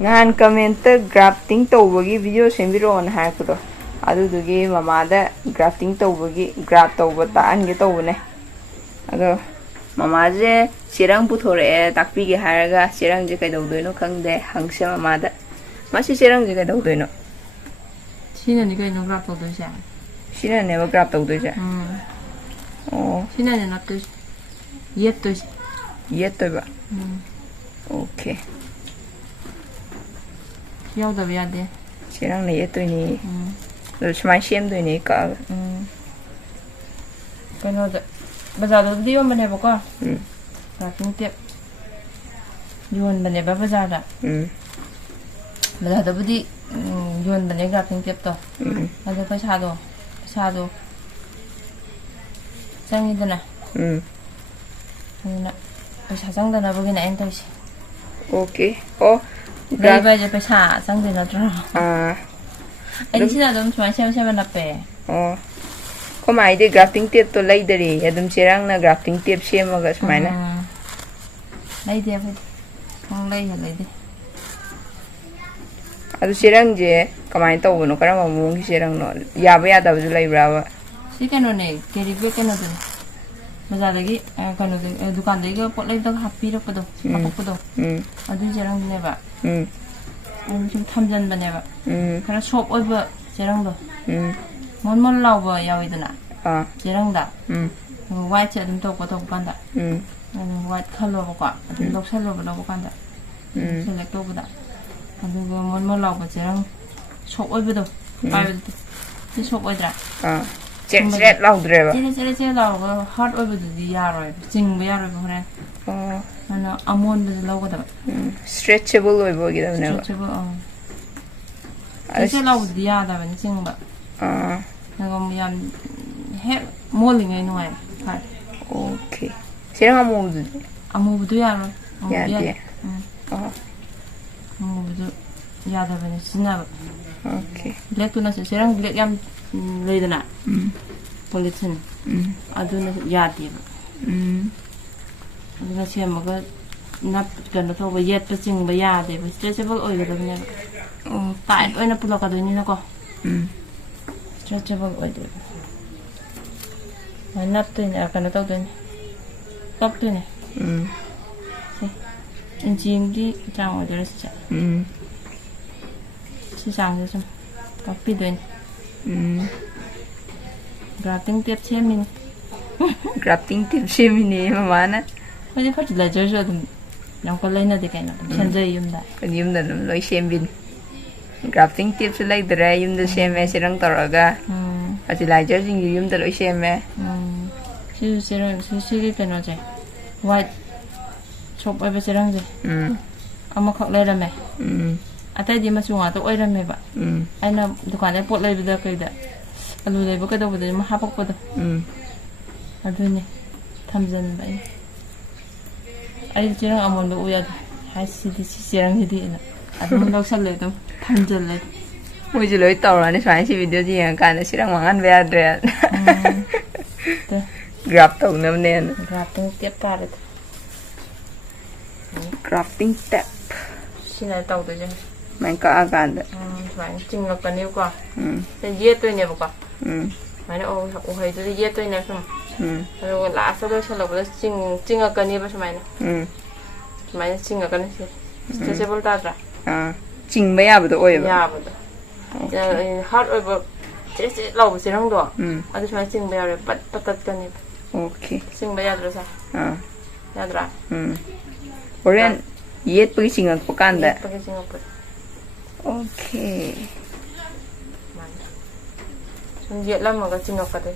ngan comment grafting tawbagi video sembiro on ha kudo adudugi mamada grafting tawbagi graph tawba ta ange tawbane ado mamaje sirang puthore takpi ge haraga sirang je kai dawdoino khangde hangse mamada masi sirang je kai dawdoino sina ni kai no graph tawdoisa sina ne ba graph tawdoisa oh sina ne natto yettoisa yettoiba okay yaudaba yade sirang ne yettoini sumai semdoini ka kanoda bazarꯗꯗꯤ ꯌꯣꯟꯕꯅꯦꯕꯀꯣ graphing ꯇꯦꯞ ꯌꯣꯟꯕꯅꯦꯕ ꯕꯖꯥꯔꯗ ꯕꯖꯥꯔꯗꯕꯨꯗꯤ ꯌꯣꯟꯕꯅꯦ ꯒ꯭ꯔꯥꯐꯤꯡ ꯇꯦꯞꯇꯣ ꯑꯗꯣ ꯄꯩꯁꯥꯗꯣ ꯆꯪꯉꯤꯗꯅ ꯑꯗꯨꯅ ꯄꯩꯁꯥ ꯆꯪꯗꯅꯕꯒꯤꯅꯦ ꯑꯩꯅ ꯇꯧꯔꯤꯁꯦ 오케이 ꯂꯩꯕ ꯍꯥꯏꯁꯦ ꯄꯩꯁꯥ ꯆꯪꯗꯣꯏ ꯅꯠꯇ꯭ꯔꯣ ꯑꯩꯗꯤ ꯁꯤꯅ ꯑꯗꯨꯝ ꯁꯨꯃꯥꯏꯅ ꯁꯦꯝ ꯅꯞꯄꯦ ꯀꯃꯥꯏꯗꯤ ꯒ꯭ꯔꯥꯐꯇꯤꯡ ꯇꯦꯞꯇꯣ ꯂꯩꯗꯔꯤ ꯑꯗꯨꯝ ꯆꯦꯔꯪꯅ ꯒ꯭ꯔꯥꯐꯇꯤꯡ ꯇꯦꯞ ꯁꯦꯝꯃꯒ ꯁꯨꯃꯥꯏꯅ ꯂꯩꯗꯦ ꯑꯩꯈꯣꯏꯗꯤ ꯂꯩꯗꯦ ꯑꯗꯨ ꯆꯦꯔꯪꯁꯦ ꯀꯃꯥꯏꯅ ꯇꯧꯕꯅꯣ ꯀꯔꯝꯕ ꯃꯑꯣꯡꯒꯤ ꯆꯦꯔꯪꯅꯣ ꯌꯥꯕ ꯌꯥꯗꯕꯁꯨ ꯂꯩꯕ꯭ꯔꯥꯕ ꯁꯤ ꯀꯩꯅꯣꯅꯦ ꯀꯦꯔꯤ ꯕꯦꯒ ꯀꯩꯅꯣꯗꯨꯅꯦ ꯕꯖꯥꯔꯗꯒꯤ ꯀꯩꯅꯣꯗꯒꯤ ꯗꯨꯀꯥꯟꯗꯒꯤ ꯄꯣꯠ ꯂꯩꯕꯗ ꯍꯥꯞꯄꯤꯔꯛꯄꯗꯣ ꯍꯥꯞꯄꯛꯄꯗꯣ ꯑꯗꯨꯒꯤ ꯆꯦꯔꯪꯗꯨꯅꯦꯕ ꯑꯗꯨ ꯁꯨꯝ ꯊꯝꯖꯟꯕꯅꯦꯕ ꯈꯔ ꯁꯣꯞ ꯑꯣꯏꯕ ꯆꯦꯔꯪꯗꯣ ꯃꯣꯟ ꯂꯥꯎꯕ ꯌꯥꯎꯋꯤꯗꯅ ꯆꯦꯔꯪꯗ ꯋꯥꯏꯠꯁꯦ ꯑꯗꯨꯝ ꯇꯧꯕ ꯀꯥꯟꯗ ꯑꯗꯨꯝ ꯋꯥꯏꯠ ꯈꯜꯂꯣꯕꯀꯣ ꯑꯗꯨꯝ ꯂꯧꯕ ꯀꯥꯟꯗ ꯁꯦꯂꯦꯛ ꯇꯧꯕꯗ ꯑꯗꯨꯒ ꯃꯣꯟ ꯂꯥꯎꯕ ꯆꯦꯔꯪ ꯁꯣꯞ ꯑꯣꯏꯕꯗꯣ ꯄꯥꯏꯕꯗꯨ ꯁꯤ ꯁꯣꯞ ꯑꯣꯏꯗ꯭ꯔꯥ ꯆꯦꯠ ꯂꯥꯎꯗ꯭ꯔꯦꯕ ꯆꯦꯠ ꯂꯥꯎꯔꯒ ꯍꯥꯔꯠ ꯑꯣꯏꯕꯗꯨꯗꯤ ꯌꯥꯔꯣꯏꯕ ꯆꯤꯡꯕ ꯌꯥꯔꯣꯏꯕ ꯍꯣꯔꯦꯟ ꯑꯗꯨꯅ ꯑꯃꯣꯟꯕꯁꯨ ꯂꯧꯒꯗꯕ ꯁ꯭ꯇ꯭ꯔꯦꯆꯦꯕꯜ ꯑꯣꯏꯕ ꯑꯣꯏꯒꯗꯕꯅꯦꯕ ꯆꯦꯠ ꯂꯥꯎꯕꯗꯤ ꯌꯥꯗꯕꯅꯤ ꯆꯤꯡꯕ ꯑꯗꯨꯒ ꯌꯥꯝ ꯍꯦꯛ ꯃꯣꯜꯂꯤꯉꯩ ꯅꯨꯡꯉꯥꯏ ꯐꯔꯦ 오케이 ꯆꯦꯔꯪ ꯑꯃꯨꯕꯗꯨꯗꯤ ꯑꯃꯨꯕꯗꯨ ꯌꯥꯔꯣꯏ ꯌꯥꯗꯦ ꯑꯃꯨꯕꯗꯨ ꯌꯥꯗꯕꯅꯤ ꯁꯤꯖꯤꯟꯅꯕ 오케이 ꯕ꯭ꯂꯦꯛꯇꯨꯅꯁꯨ ꯆꯦꯔꯪ ꯕ꯭ꯂꯦꯛ ꯌꯥꯝ ꯂꯩꯗꯅ ꯄꯣꯂꯤꯊꯤꯟ ꯑꯗꯨꯅ ꯌꯥꯗꯦꯕ ꯑꯗꯨꯅ ꯁꯦꯝꯃꯒ ꯀꯩꯅꯣ ꯇꯧꯕ ꯌꯦꯠꯄ ꯆꯤꯡꯕ ꯌꯥꯗꯦꯕ ꯁ꯭ꯇ꯭ꯔꯦꯆꯦꯕꯜ ꯑꯣꯏꯒꯗꯕꯅꯦꯕ ꯇꯥꯏꯠ ꯑꯣꯏꯅ ꯄꯨꯜꯂꯛꯀꯗꯣꯏꯅꯤꯅꯀꯣ ꯁ꯭ꯇ꯭ꯔꯦꯆꯦꯕꯜ ꯑꯣꯏꯗꯣꯏꯕ ꯅꯞꯇꯣꯏꯅꯦ ꯀꯩꯅꯣ ꯇꯧꯗꯣꯏꯅꯦ ꯀꯛꯇꯣꯏꯅꯦ ꯁꯤ ꯏꯟꯆꯤ ꯑꯃꯒꯤ ꯆꯥꯡ ꯑꯣꯏꯗꯣꯏꯔꯥ ꯁꯤꯁꯦ ꯁꯤ ꯆꯥꯡꯁꯦ ꯁꯨꯝ ꯀꯛꯄꯤꯗꯣꯏꯅꯦ ꯒ꯭ꯔꯥꯐꯇꯤꯡ ꯇꯦꯞ ꯁꯦꯝꯃꯤꯅꯤ ꯒ꯭ꯔꯥꯐꯇꯤꯡ ꯇꯦꯞ ꯁꯦꯝꯃꯤꯅꯦ ꯃꯃꯥꯅ ꯍꯧꯖꯤꯛ ꯐꯔꯇꯤꯂꯥꯏꯖꯔꯁꯨ ꯑꯗꯨꯝ ꯌꯥꯝ ꯀꯟꯅ ꯂꯩꯅꯗꯦ ꯀꯩꯅꯣ ꯑꯗꯨꯝ ꯁꯦꯝꯖꯩ ꯌꯨꯝꯗ ꯌꯨꯝꯗ ꯑꯗꯨꯝ ꯂꯣꯏ ꯁꯦꯝꯕꯤꯅꯤ ꯒ꯭ꯔꯥꯐꯇꯤꯡ ꯇꯦꯞꯁꯨ ꯂꯩꯗ꯭ꯔꯦ ꯌꯨꯝꯗ ꯁꯦꯝꯃꯦ ꯆꯦꯔꯪ ꯇꯧꯔꯒ ꯐꯔꯇꯤꯂꯥꯏꯖꯔꯁꯤꯡꯁꯨ ꯌꯨꯝꯗ ꯂꯣꯏ ꯁꯦꯝꯃꯦ ꯁꯤꯁꯨ ꯆꯦꯔꯪ ꯁꯤꯒꯤ ꯀꯩꯅꯣꯁꯦ ꯋꯥꯏꯠ ꯁꯣꯞ ꯑꯣꯏꯕ ꯆꯦꯔꯪꯁꯦ ꯑꯃꯈꯛ ꯂꯩꯔꯝꯃꯦ ꯑꯇꯩꯗꯤ ꯃꯆꯨ ꯉꯥꯛꯇ ꯑꯣꯏꯔꯝꯃꯦꯕ ꯑꯩꯅ ꯗꯨꯀꯥꯟꯗꯩ ꯄꯣꯠ ꯂꯩꯕꯗ ꯀꯩꯗ ꯑꯂꯨ ꯂꯩꯕ ꯀꯩꯗꯧꯕꯗ ꯑꯗꯨꯝ ꯍꯥꯞꯄꯛꯄꯗꯣ ꯑꯗꯨꯅꯦ ꯊꯝꯖꯟꯕ ꯑꯩ ꯆꯦꯔꯪ ꯑꯃꯣꯟꯕ ꯎ ꯌꯥꯗꯦ ꯁꯤꯗꯤ ꯁꯤ ꯆꯦꯔꯪꯁꯤꯗꯤ ꯑꯗꯨꯝ ꯂꯧꯁꯜꯂꯦ ꯑꯗꯨꯝ ꯊꯝꯖꯜꯂꯦ ꯃꯣꯏꯁꯨ ꯂꯣꯏ ꯇꯧꯔꯅꯤ ꯁꯨꯃꯥꯏꯅ ꯁꯤ ꯚꯤꯗꯤꯑꯣꯁꯤ ꯌꯦꯡꯉꯀꯥꯟꯗ ꯆꯦꯔꯪ ꯃꯥꯡꯍꯟꯕ ꯌꯥꯗ꯭ꯔꯦ ꯒ꯭ꯔꯥꯐ ꯇꯧꯅꯕꯅꯦꯅ ꯒ꯭ꯔꯥꯐꯇꯤꯡ ꯇꯦꯞ ꯇꯥꯔꯦꯗ ꯒ꯭ꯔꯥꯐꯇꯤꯡ ꯇꯦꯞ ꯁꯤꯅ ꯇꯧꯗꯣꯏꯁꯦ ꯁꯨꯃꯥꯏꯅ ꯀꯛꯑꯀꯥꯟꯗ ꯁꯨꯃꯥꯏꯅ ꯆꯤꯡꯉꯛꯀꯅꯦꯕꯀꯣ ꯌꯦꯠꯇꯣꯏꯅꯦꯕꯀꯣ ꯁꯨꯃꯥꯏꯅ ꯎꯍꯩꯗꯨꯗ ꯌꯦꯠꯇꯣꯏꯅꯦꯕ ꯁꯨꯝ ꯑꯗꯨꯒ ꯂꯥꯁꯇ ꯂꯣꯏꯁꯜꯂꯛꯄꯗ ꯆꯤꯡꯉꯛꯀꯅꯦꯕ ꯁꯨꯃꯥꯏꯅ ꯆꯤꯡꯉꯛꯀꯅꯤ ꯁꯤ ꯁ꯭ꯇ꯭ꯔꯦꯆꯦꯕꯜ ꯇꯥꯗ꯭ꯔꯥ ꯆꯤꯡꯕ ꯌꯥꯕꯗꯣ ꯑꯣꯏꯌꯦꯕ ꯌꯥꯕꯗꯣ ꯍꯥꯔꯠ ꯑꯣꯏꯕ ꯆꯦꯠ ꯂꯥꯎꯕ ꯆꯦꯔꯪꯗꯣ ꯑꯗꯨ ꯁꯨꯃꯥꯏꯅ ꯆꯤꯡꯕ ꯌꯥꯔꯣꯏ ꯄꯠ ꯇꯠꯀꯅꯦꯕ 오케이 ꯆꯤꯡꯕ ꯌꯥꯗ꯭ꯔꯥ ꯁꯦ ꯌꯥꯗ꯭ꯔꯥ 호렌 예쁘게 징ꯉꯛꯄ ꯀꯥꯟꯗ 예쁘게 징ꯉꯛꯄ 오케이 좀 예tlամ마가 징ꯉꯛ거든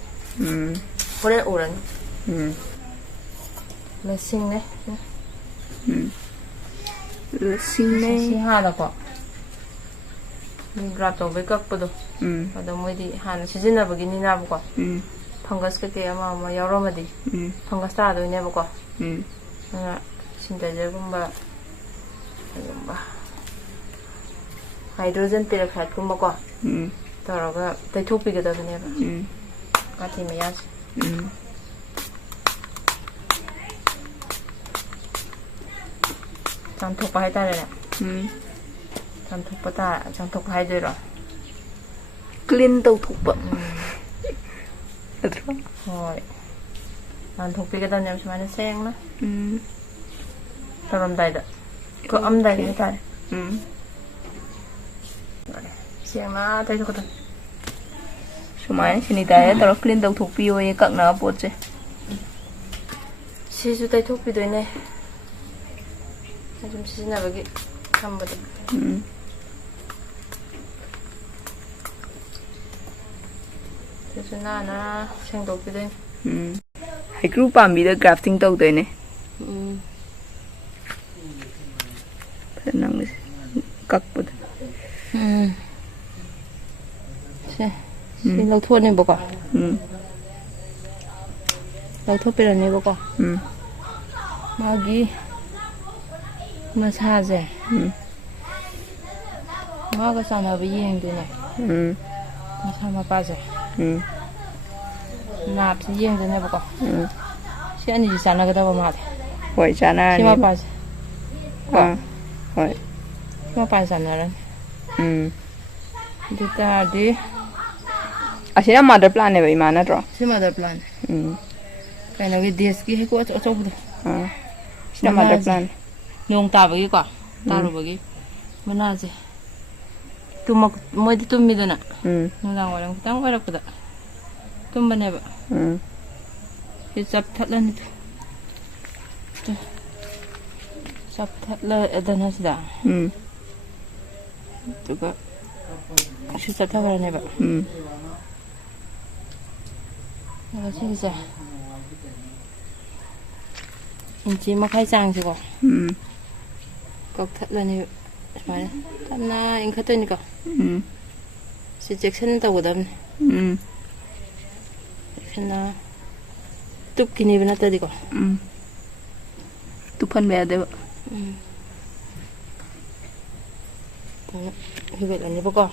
호렌 우런 레싱네 레싱네 하다고 그라또 메이크업도 아도 뭐디 하나 시즌나버기니나 보고 펑거스 그게 아마 여러 마디 펑거스 다도 있네보고 진짜 저금바 하이드로젠 페로크사이드 kumbago taraga taythokpigadabaneba kathi mayas tamthokpa haitare ꯆꯥꯝꯊꯣꯛꯄ ꯇꯥꯔꯦ ꯆꯥꯝꯊꯣꯛꯄ ꯍꯥꯏꯗꯣꯏꯔꯣ clean ꯇꯧꯊꯣꯛꯄ ꯅꯠꯇ꯭ꯔꯣ ꯍꯣꯏ ꯅꯥꯟꯊꯣꯛꯄꯤꯒꯗꯕꯅꯦꯕ ꯁꯨꯃꯥꯏꯅ ꯁꯦꯡꯅ ꯇꯧꯔꯝꯗꯥꯏꯗ ꯀꯛꯑꯝꯗꯥꯏꯗ ꯍꯥꯏꯇꯥꯔꯦ ꯁꯦꯡꯅ ꯇꯩꯊꯣꯛꯀꯗꯕꯅꯦ ꯁꯨꯃꯥꯏꯅ ꯁꯦꯅꯤꯇꯥꯏꯖꯔ ꯇꯧꯔ clean ꯇꯧꯊꯣꯛꯄꯤꯌꯣꯌꯦ ꯀꯛꯅꯕ ꯄꯣꯠꯁꯦ 시수 떼톡비도네 좀 시즌하기 한번도 그래서 나나 생독비도 ꯍꯩꯀ꯭ꯔꯨ ꯄꯥꯝꯕꯤꯗ grafting ꯇꯧꯗꯣꯏꯅꯦ ꯐꯖꯅ ꯀꯛꯄꯗ 시 넣어토네보고 넣어토비라네보고 마기 마사제 마가 싸나비 이행되네 마사 마빠제 납시 이행되네 보고 시안이지 싸나가다 보면 하대 ꯍꯣꯏ ꯆꯥꯅꯔꯅꯤ 시마 빠제 ꯍꯣꯏ 시마 빠제 싸나는 이따디 ꯑꯁꯤꯅ mother plantꯅꯦꯕ ꯏꯃꯥ ꯅꯠꯇ꯭ꯔꯣ 시마더 플랜 그냥 여기 데스기 해고 어쩌고도ꯁꯤꯅ mother plant 농 따버기고 따로버기 뭐나지 또 뭐디 tum미드나 농당 와랑 땅 와락보다 tum바네바 이잡 탓라니 잡 탓라 에다나시다 누가 시잡 타버네바 내가 진짜 인지 막 할장지고 꼭 탓라니 정말 땀나 인카더니까 시잭션 다고 담네 나 뚝기니 비나다디고 뚜판배 야돼요 이거 아니 보고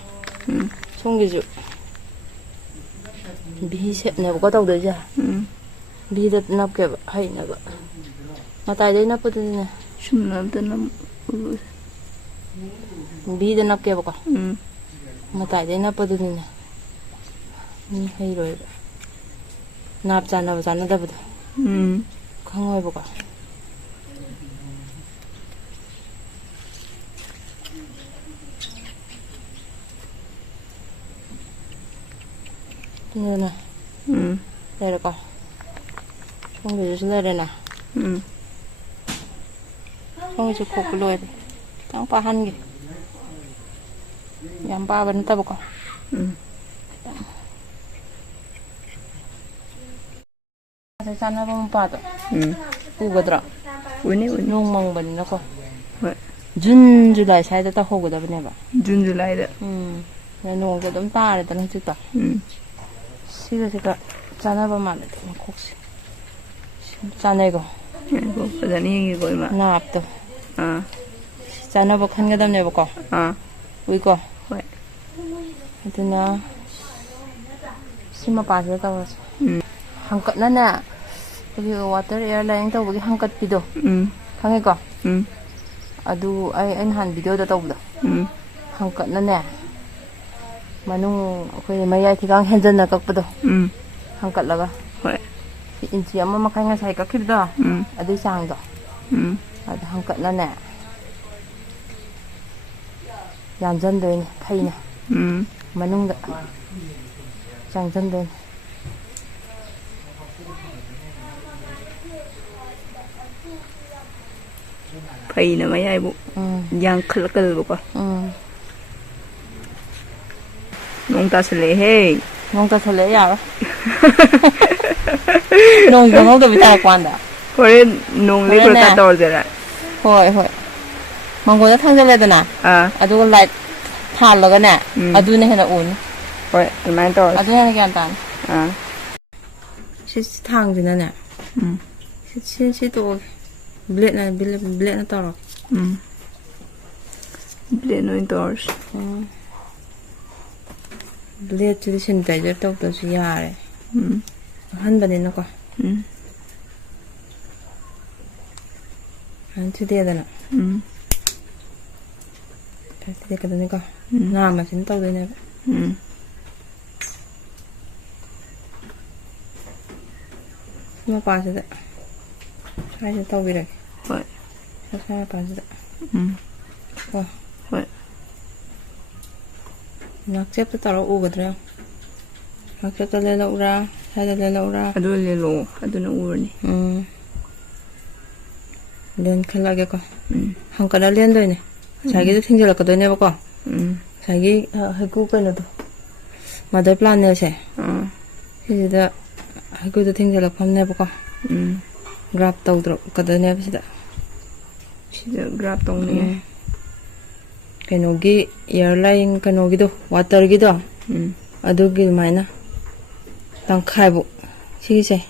송기주 비셋네보고 더더자 비드 납게 하이나가 마타이데 나쁘드네 춤나드나 비드 납게 보고 마타이데 나쁘드네 하이로이 납잖아 보자나다보다 강호해 보고 누나 내려가 송기주 내려놔 송기주 꼭 불러야 돼 땅바 한개 양바는 따볼까 짜나보면 봐도 우거더라 우네 농망번이나고 ꯍꯣꯏ 준 줄라이 사이다 딱 호거더니봐 준 줄라이다 농도 좀 따르더니 진짜 시가 짜나보면 안 돼. 혹시 짜내고 이거 fazendo 이거 이마 나압도 짜나보 한 개담 내볼까 이거 왜 하여튼나 심어 빠져다 왔어 한껏 나나 여기 워터 에어라인 떠보기 한껏 비도 강해거 아두 아이는 한 비디오도 떠보다 한껏 나네 만ung ako'y mayay tigang hendan na kakpado hangkat laga inchi amma makai nga sai kakibdo adu sangdo adu hangkat na ne yanjan doin khaina manung da changjan doin 파이나 마야이부 양 클클부고 농다슬레 헤이 농다슬레 야 농 이거 농도 비타 관다 그래 농리 그렇다 떨어져라 호이 망고다 탕절래더나 아두고 라이 탈러가네 아두네 해나 온 호이 얼마나 떨어 아두네 괜찮다 시스 탕지나네 시도 블레나 떨어 블레노인 떨어 블레 주디 신다이저 떡도지 야래 한 번에 넣고 한 주디에다나 됐거든요. 나만 지금 떠드네. 스마파스다. 사실 떠비래. ꯍꯣꯏ. 스마파스다. 와. ꯍꯣꯏ. 낙cep도 따라 오거든요. 낙cep도 내려오라. 사이드 내려오라. ꯑꯗꯨ ꯂꯦꯜꯂꯛꯑꯣ ꯑꯗꯨꯅ ꯎꯔꯅꯤ. 렌 컬러게고. 한가라 렌도이네. 자기도 튕겨졌거든요,고. 자기 하고 그래도 마더 플랜에서. 이제다 하고도 튕겨졌거든요,고. 그랩 떠들었거든요, 비시다. 시다 그랩 떠오네. 그노기 에어라인 그노기도 와터기도. 아두기 마이나. 땅카이부 시기세.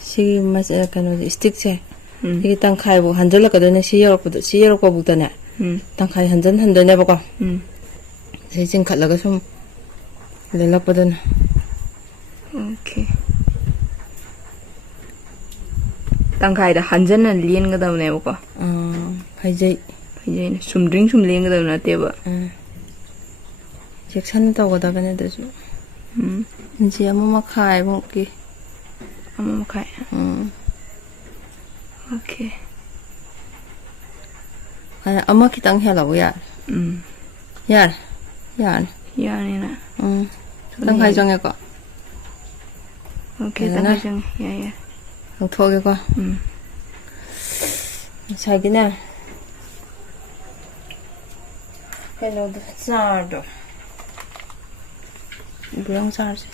시기 마세 그노 스틱세. 이게 땅카이부 한절락거든요. 시여럭거부터네. 땅카이 한전한더네 보고. 대신 갈라가 좀 렐락거든. 오케이. 땅카이다 한전은 리엔거다네보고. 파이제. 이제 숨드링 숨 리엔거다 나대봐. 잭산다고 다가네데서. 이제 아무마 카이 먹기. 아무마 카이. 오케이. 아니 아마 기당 해라고 야. 야. 야니나. 땅카이 정해고. 오케이 땅카이 정해. 야야. 토게고. 자기네. 그래도 쌀도. 무용 쌀지.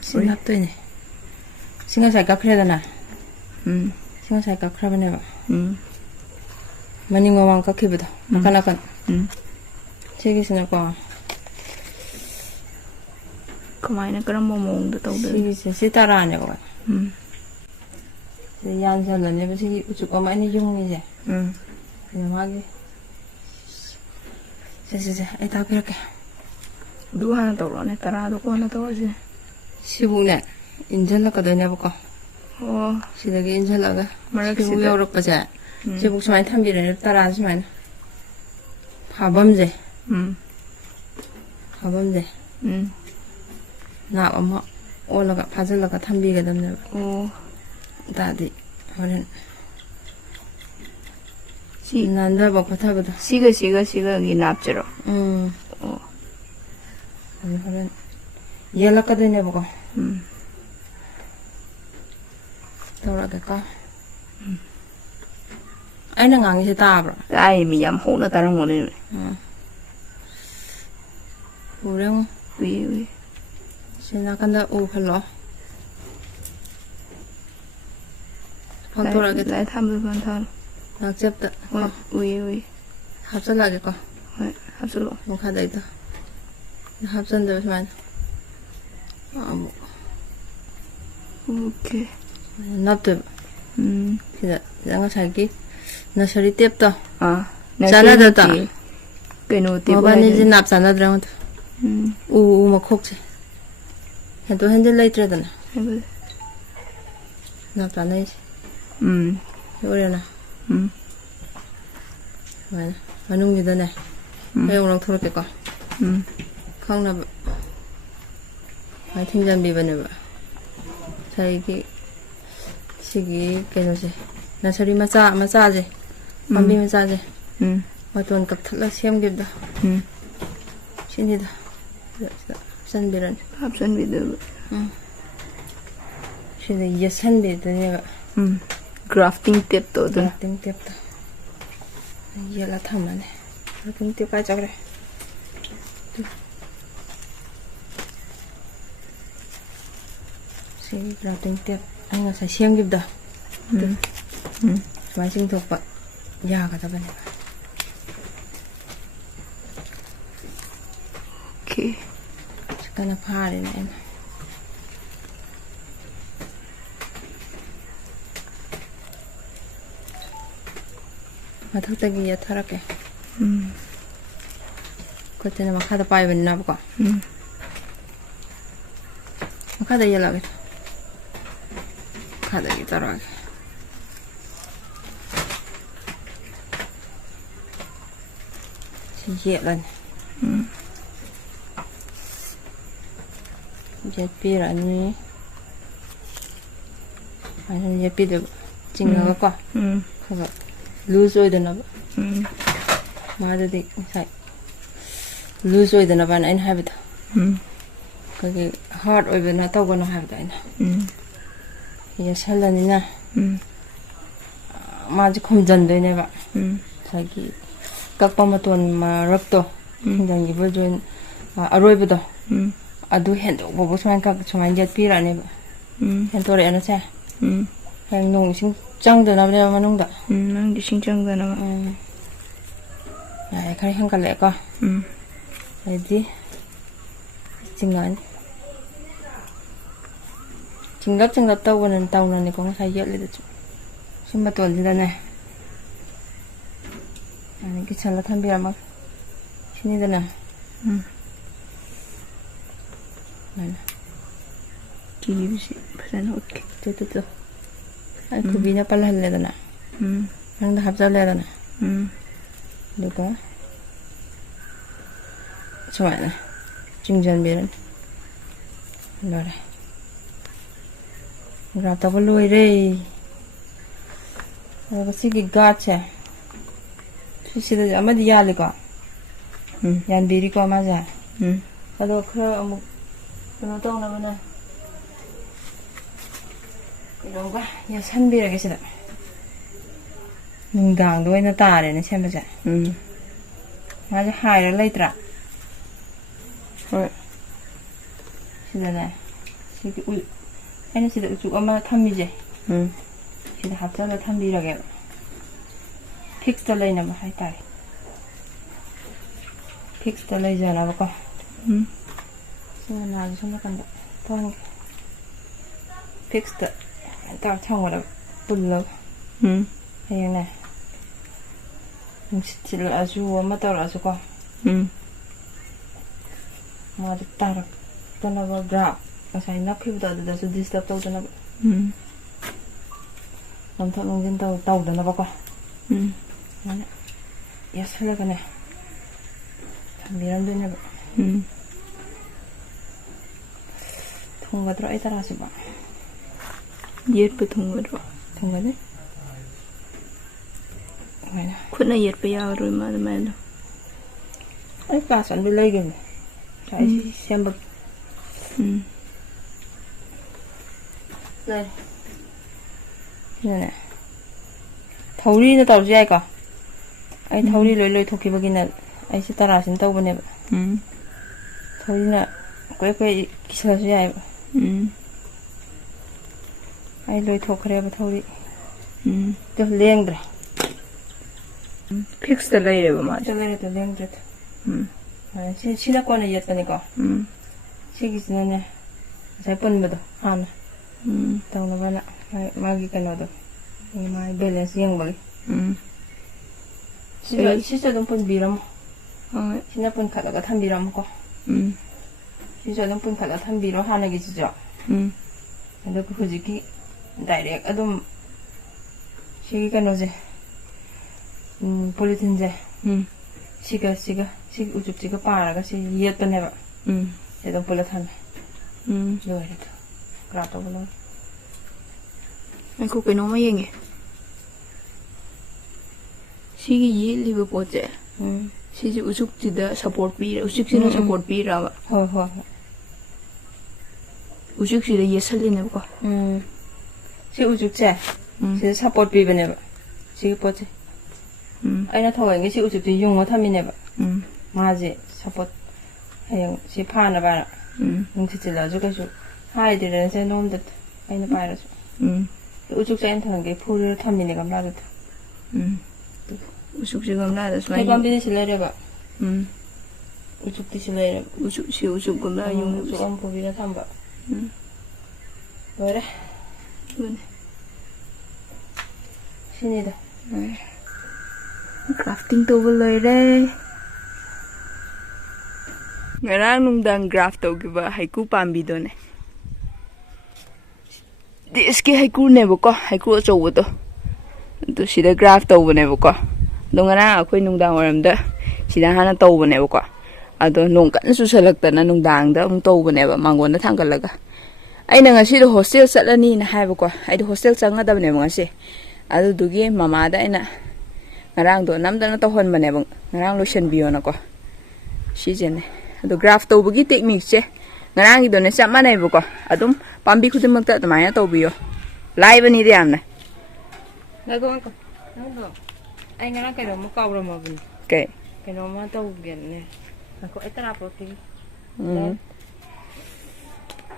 신납도이네. 신경 잘 깎으려나. 신경 잘 깎으라면 해봐. 많이 거만 깎이보다. 아까나까. 시기시나까. 그만이나 그런 모몽도 떠오르. 시기시 시따라 하냐고. 얀살라네. 시기 우측 어머니 용이지. 그냥 하게. 자, 이따 그렇게. 누구 하나 떠오르네. 따라도 거 하나 떠오르지. 15년 인절라거든요, 보고. 시댁에 인절라가. 말하기 15 여러거지. 15초 많이 탐비를 따라하지만. 파범제. 파범제. 나 엄마 올라가 파질라가 탐비게 됐네. 다디 허는. 난다 먹고 타보다. 시가 이 납지로. 허는 연락거든요, 보고. 돌아갈까? 아이는 강의시 따브라. 아이 미얌 호나 다른 거네. 우령 위. 지나간다 오팔로. 방 돌아가겠다. 날 탐을 반타. 낙cep다. 위. 합산하겠고. 합술로. 뭐가다 있다. 합산되면 뭐. 오케이. 납도. 그냥 자기 나 소리 떼었다. 잘라졌다. 그노 떼고. 뭐반이지 납 잘라들어. 막 혹지. 또 핸들라이트라더나. 납 잘라야지. 요래나. 맞아. 만ung 믿어내. 왜 오랑 토르겠고. 강나. 팀장 비번해봐. 자, 이게 시기 깨놓지. 나 소리 마사지. 밤비 마사지. 어떤 값탈라 시험 깁다. 신이다. 산비란. 합산비도. 신이 이제 산비더니가. 그래프팅 탭도. 그래프팅 탭도. 이해라 타만해. 그래프팅 탭 가자 그래. 시기 그래프팅 탭. 아니 사 시험 깁다. 완성 독박. 야가다 보네. 오케이. 잠깐만 파리네. 마탁대기 타락해. 그때는 막 하다 빠이 있나 보고. 막 하다 연락해. 하다 이따라게. 예란. 예삐라니. 아니 예삐도 찡나가 거. 그거 루즈 오이드나 봐. 마드디 사 루즈 오이드나 봐. 아니 하비다. 그게 hard 오이드나 떠거나 하비다. 아니. 이게 살라니나. 마지 컴전도네 봐. 자기 깍빠마돈 마럭도 굉장히 벌준 아로이브도 아두 핸도 보고 소만 깍 소만 jet비라네 봐. 핸도래 하나 차. 행동 신장도 나버려 마는다. 낭디 신장도 나와. 야, 그래 한갈래가. 어디? 징간. 징갑 떠보는 따오는 거 사이 열리도 좀. 신발도 언제다네. 아니 귀찮아 탐비라 막 신이 드나. mana Kibisi pasan okay. Tuh. Aku bina pala halala na. Nang nahapsaw lera na. Diba? Cuma na. Jingjan biran. Lora. Rata ko luwi re. Kasi gigacha. Sida ama diyali ko. Yan biri ko amaja. Kado kaya amuk. Ano tong naman na. 이런 거, 야, 산비라 계시다. 능당도 있는 딸에는 셈보자. 아주 하이를 lấy더라. 시다네. 시기 울, 아니 시다 우측 엄마 탐미지. 시다 합쳐서 탐비라게. 픽스도 lấy 뭐 하이 딸. 픽스도 lấy 잖아 봐봐. 시다 아주 생각한다. 더 하는 게. 픽스도. 딱 청으로 불러. 그냥 음식을 아주 엄마 떨어지고. 아주 따라 떠나봐 그라. saya nak pibuda ada sudah disturb tahu dah nak. Nanti mungkin tahu dah nak apa. Mana? Ya salah kan ya. Bilang dia nak. Tunggu terus itu rasa bah. 예쁘 동물로. 동거네? 뭐냐? kuna 예쁘 야로 말로. 아이 가선 빌라이겠네. 자, 시험박. 네. 네. 타우리는 타우지 아이가. 아이 타우리 롤롤 토끼버기는 아이 따라 하신다고 보내. 타우리는 꽤 기사지 아이. ai lôi thuộc kare ba thori to leng dra fix the lay ba ma to leng dra sina ko na yet ni ko sigi sina ne sai pon ba do han taw na bana magi ka no do ni mai balance yang ba sisa dong pon biram sina pon kala ka tham biram ko sisa dong pon kala tham biro hana gi jijo ando ko hujiki direct adum 시기 그노제 폴리틴제 시가 우죽지가 빠라가 시 이었던 해봐 얘도 폴리탄 요래도 그라도 불러 아이고 그 너무 얘기 시기 이리고 보제 시지 우죽지다 서포트 비라 우죽지는 서포트 비라 허허 우죽지다 얘 살리네 거 시 우죽제 시 서포트 비버네 시 보제 아이나 더가 이게 시 우죽지 용어 탐이네 봐 맞지 서포트 해용 시 파나 봐라 응치질러 주가지고 하이들은 새 놈들 아이나 봐라죠 우죽제 인터는 게 풀을 탐이네 감라도 우죽지가 나다 수만 해관비는 실내려 봐 우죽지 실내려 우죽 금라 용 우죽 보비는 탐봐 뭐래 이거네 신이다 crafting tawal loire ngarang nungdang craft tawgiba haiku pambido ne diski haiku ne boko haiku achawdo to sida craft tawbane boko ꯑꯗꯣ ꯉꯔꯥꯡ ꯑꯩꯈꯣꯏ ꯅꯨꯡꯗꯥꯡ ꯋꯥꯏꯔꯝꯗ ꯁꯤꯗ ꯍꯥꯟꯅ ꯇꯧꯕꯅꯦꯕꯀꯣ ꯑꯗꯣ ꯅꯣꯡ ꯀꯟꯅ ꯆꯨꯁꯜꯂꯛꯇꯅ ꯅꯨꯡꯗꯥꯡꯗ ꯑꯃꯨꯛ ꯇꯧꯕꯅꯦꯕ ꯃꯥꯡꯒꯣꯟꯗ ꯊꯥꯡꯒꯠꯂꯒ ꯑꯩꯅ ꯉꯁꯤꯗꯣ ꯍꯣꯁꯇꯦꯜ ꯆꯠꯂꯅꯤꯅ ꯍꯥꯏꯕꯀꯣ ꯑꯩꯗꯣ ꯍꯣꯁꯇꯦꯜ ꯆꯪꯒꯗꯕꯅꯦꯕ ꯉꯁꯤ ꯑꯗꯨꯗꯨꯒꯤ ꯃꯃꯥꯗ ꯑꯩꯅ ꯉꯔꯥꯡꯗꯣ ꯅꯝꯗꯅ ꯇꯧꯍꯟꯕꯅꯦꯕ ꯉꯔꯥꯡ ꯂꯣꯏꯁꯟꯕꯤꯌꯣꯅꯀꯣ ꯁꯤꯁꯦꯅꯦ ꯑꯗꯣ ꯒ꯭ꯔꯥꯐ ꯇꯧꯕꯒꯤ ꯇꯦꯛꯅꯤꯛꯁꯦ ꯉꯔꯥꯡꯒꯤꯗꯣꯅꯦ ꯆꯞ ꯃꯥꯟꯅꯩꯕꯀꯣ ꯑꯗꯨꯝ ꯄꯥꯝꯕꯤ ꯈꯨꯗꯤꯡꯃꯛꯇ ꯑꯗꯨꯃꯥꯏꯅ ꯇꯧꯕꯤꯌꯣ ꯂꯥꯏꯕꯅꯤꯗ ꯌꯥꯝꯅ ꯉꯥꯏꯈꯣ ꯅꯪꯗꯣ ꯑꯩ ꯉꯔꯥꯡ ꯀꯩꯅꯣꯝꯃ ꯀꯥꯎꯔꯝꯃꯕꯅꯤ ꯀꯩ ꯀꯩꯅꯣꯝꯃ ꯇꯧꯒꯦꯅꯦ ꯉꯥꯏꯈꯣ ꯑꯩ ꯇꯔꯥ ꯄꯨꯔꯛꯈꯤꯒꯦ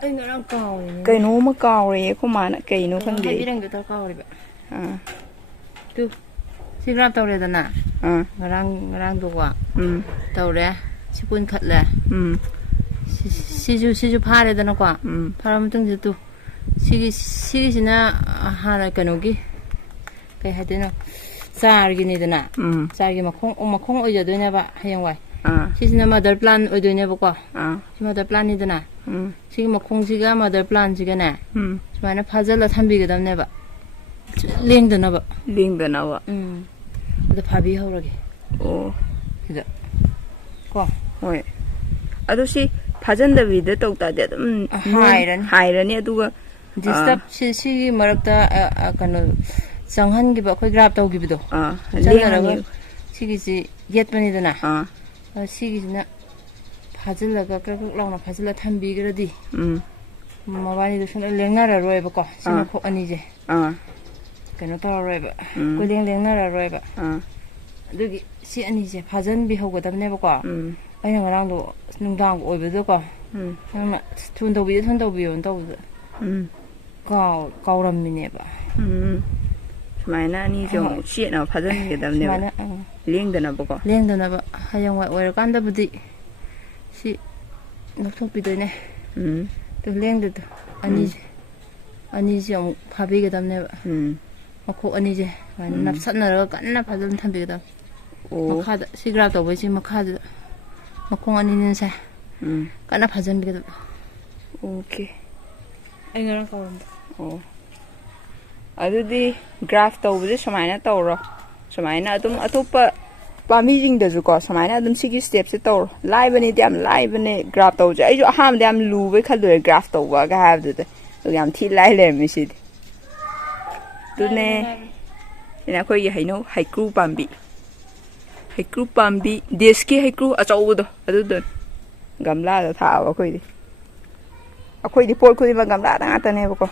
ꯑꯩ ꯉꯔꯥꯡ ꯀꯥꯎꯔꯤꯅꯤꯅꯦ ꯀꯩꯅꯣꯝꯃ ꯀꯥꯎꯔꯦ ꯑꯩꯈꯣꯏ ꯃꯥꯅ ꯀꯩꯅꯣ ꯀꯩꯅꯣꯝ ꯈꯪꯗꯦ ꯍꯥꯏꯕꯤꯔꯝꯒꯦ ꯇꯧꯔ ꯀꯥꯎꯔꯤꯕ ꯑꯥ ꯇꯨ ꯁꯤ ꯒ꯭ꯔꯥꯐ ꯇꯧꯔꯦꯗꯅ ꯑꯥ ꯉꯔꯥꯡꯗꯣꯀꯣ ꯎꯝ ꯇꯧꯔꯦ ꯁꯤ ꯄꯨꯟꯈꯠꯂꯦ ꯎꯝ ꯁꯤꯁꯨ ꯐꯥꯔꯦꯗꯅꯀꯣ ꯎꯝ ꯐꯥꯔ ꯃꯇꯨꯡꯁꯤꯗ ꯇꯨ ꯁꯤꯒꯤꯁꯤꯅ ꯍꯥꯟꯅ ꯀꯩꯅꯣꯒꯤ ꯀꯩ ꯍꯥꯏꯗꯣꯏꯅꯣ ꯆꯥꯔꯒꯤꯅꯤꯗꯅ ꯎꯝ ꯆꯥꯔꯒꯤ ꯃꯈꯣꯡ ꯑꯣꯏꯖꯗꯣꯏꯅꯦꯕ ꯍꯌꯦꯡꯋꯥꯏ ꯑꯥ ꯁꯤꯁꯤꯅ ꯃꯗꯔ ꯄ꯭ꯂꯥꯟ ꯑꯣꯏꯗꯣꯏꯅꯦꯕꯀꯣ ꯑꯥ ꯁꯤ ꯃꯗꯔ ꯄ꯭ꯂꯥꯟꯅꯤꯗꯅ ꯎꯝ ꯁꯤꯒꯤ ꯃꯈꯣꯡꯁꯤꯒ ꯃꯗꯔ ꯄ꯭ꯂꯥꯟꯁꯤꯒꯅꯦ ꯎꯝ ꯁꯨꯃꯥꯏꯅ ꯐꯥꯖꯤꯜꯂ ꯊꯝꯕꯤꯒꯗꯕꯅꯦꯕ ꯂꯦꯡꯗꯅꯕ ꯂꯦꯡꯗꯅꯕ ꯑꯗ ꯐꯥꯕꯤꯍꯧꯔꯒꯦ ꯑꯣ ꯁꯤꯗ ꯀꯣ ꯍꯣꯏ ꯑꯗꯣ ꯁꯤ ꯐꯥꯖꯟꯗꯕꯤꯗ ꯇꯧ ꯇꯥꯔꯗꯤ ꯑꯗꯨꯝ ꯍꯥꯏꯔꯅꯤ ꯑꯗꯨꯒ ꯗꯤꯁꯇꯔꯕ ꯁꯤꯒꯤ ꯃꯔꯛꯇ ꯀꯩꯅꯣ ꯆꯪꯍꯟꯈꯤꯕ ꯑꯩꯈꯣꯏ ꯒ꯭ꯔꯥꯐ ꯇꯧꯈꯤꯕꯗꯣ ꯂꯦꯡꯉꯅꯤ ꯆꯪꯅꯔꯒ ꯁꯤꯒꯤꯁꯤ ꯌꯦꯠꯄꯅꯤꯗꯅ ꯑꯥ ꯁꯤꯒꯤꯁꯤꯅ ꯐꯥꯖꯤꯜꯂꯒ ꯀ꯭ꯔꯛ ꯂꯥꯎꯅ ꯐꯥꯖꯤꯜꯂ ꯊꯝꯕꯤꯈ꯭ꯔꯗꯤ ꯃꯕꯥꯅꯤꯗꯣ ꯁꯨꯡꯂꯦꯡ ꯂꯦꯡꯅꯔꯔꯣꯏꯕꯀꯣ ꯁꯤ ꯃꯈꯣꯛ ꯑꯅꯤꯁꯦ ꯀꯩꯅꯣ ꯇꯧꯔꯔꯣꯏꯕ ꯀꯣꯏꯂꯦꯡ ꯂꯦꯡꯅꯔꯔꯣꯏꯕ ꯑꯗꯨꯒꯤ ꯁꯤ ꯑꯅꯤꯁꯦ ꯐꯥꯖꯟꯕꯤꯍꯧꯒꯗꯕꯅꯦꯕꯀꯣ ꯑꯩꯅ ꯉꯔꯥꯡꯗꯣ ꯅꯨꯡꯗꯥꯡ ꯑꯣꯏꯕꯗꯀꯣ ꯅꯪꯅ ꯊꯨꯅ ꯇꯧꯕꯤꯌꯣꯅ ꯇꯧꯕꯗ ꯀꯥꯎꯔꯝꯃꯤꯅꯦꯕ ꯁꯨꯃꯥꯏꯅ ꯑꯅꯤꯁꯦ ꯑꯃꯨꯛ ꯆꯦꯠꯅꯕ ꯐꯥꯖꯟꯕꯤꯒꯗꯕꯅꯦꯕ ꯁꯨꯃꯥꯏꯅ ꯂꯦꯡꯗꯅꯕꯀꯣ ꯂꯦꯡꯗꯅꯕ ꯍꯌꯦꯡꯋꯥꯏ ꯑꯣꯏꯔꯀꯥꯟꯗꯕꯨꯗꯤ ꯁꯤ ꯂꯧꯊꯣꯛꯄꯤꯗꯣꯏꯅꯦ ꯑꯗꯨ ꯂꯦꯡꯗꯗꯣ ꯑꯅꯤꯁꯦ ꯑꯃꯨꯛ ꯐꯥꯕꯤꯒꯗꯕꯅꯦꯕ ꯃꯈꯣꯛ ꯑꯅꯤꯁꯦ ꯁꯨꯃꯥꯏꯅ ꯅꯞꯁꯟꯅꯔꯒ ꯀꯟꯅ ꯐꯖꯅ ꯊꯝꯕꯤꯒꯗꯕꯅꯦ ꯃꯈꯥꯗ ꯁꯤ ꯒ꯭ꯔꯥꯐ ꯇꯧꯕꯩꯁꯤ ꯃꯈꯥꯗꯨꯗ ꯃꯈꯣꯡ ꯑꯅꯤꯅꯤꯁꯦ ꯀꯟꯅ ꯐꯥꯖꯟꯕꯤꯒꯗꯕ ꯑꯣꯀꯦ ꯑꯩ ꯉꯔꯥꯡ ꯀꯥꯎꯔꯝꯕ ꯑꯣ ꯑꯗꯨꯗꯤ ꯒ꯭ꯔꯥꯐ ꯇꯧꯕꯁꯦ ꯁꯨꯃꯥꯏꯅ ꯇꯧꯔꯣ ꯁꯨꯃꯥꯏꯅ ꯑꯗꯨꯝ ꯑꯇꯣꯞꯄ ꯄꯥꯝꯕꯤꯁꯤꯡꯗꯁꯨꯀꯣ ꯁꯨꯃꯥꯏꯅ ꯑꯗꯨꯝ ꯁꯤꯒꯤ ꯁ꯭ꯇꯦꯞꯁꯦ ꯇꯧꯔꯣ ꯂꯥꯏꯕꯅꯤꯗꯤ ꯌꯥꯝ ꯂꯥꯏꯕꯅꯦ ꯒ꯭ꯔꯥꯐ ꯇꯧꯕꯁꯦ ꯑꯩꯁꯨ ꯑꯍꯥꯟꯕꯗ ꯌꯥꯝ ꯂꯨꯕꯩ ꯈꯜꯂꯨꯔꯦ ꯒ꯭ꯔꯥꯐ ꯇꯧꯕꯒ ꯍꯥꯏꯕꯗꯨꯗ ꯑꯗꯨꯒ ꯌꯥꯝ ꯊꯤ ꯂꯥꯏ ꯂꯩꯔꯝꯃꯤ ꯁꯤꯗꯤ ꯑꯗꯨꯅꯦ ꯁꯤꯅ ꯑꯩꯈꯣꯏꯒꯤ ꯍꯩꯀ꯭ꯔꯨ ꯄꯥꯝꯕꯤ ꯗꯦꯁꯀꯤ ꯍꯩꯀ꯭ꯔꯨ ꯑꯆꯧꯕꯗꯣ ꯑꯗꯨꯗꯣ ꯒꯝꯂꯥꯗ ꯊꯥꯕ ꯑꯩꯈꯣꯏꯗꯤ ꯄꯣꯠ ꯈꯨꯗꯤꯡꯃꯛ ꯒꯝꯂꯥꯗ ꯉꯥꯛꯇꯅꯦꯕꯀꯣ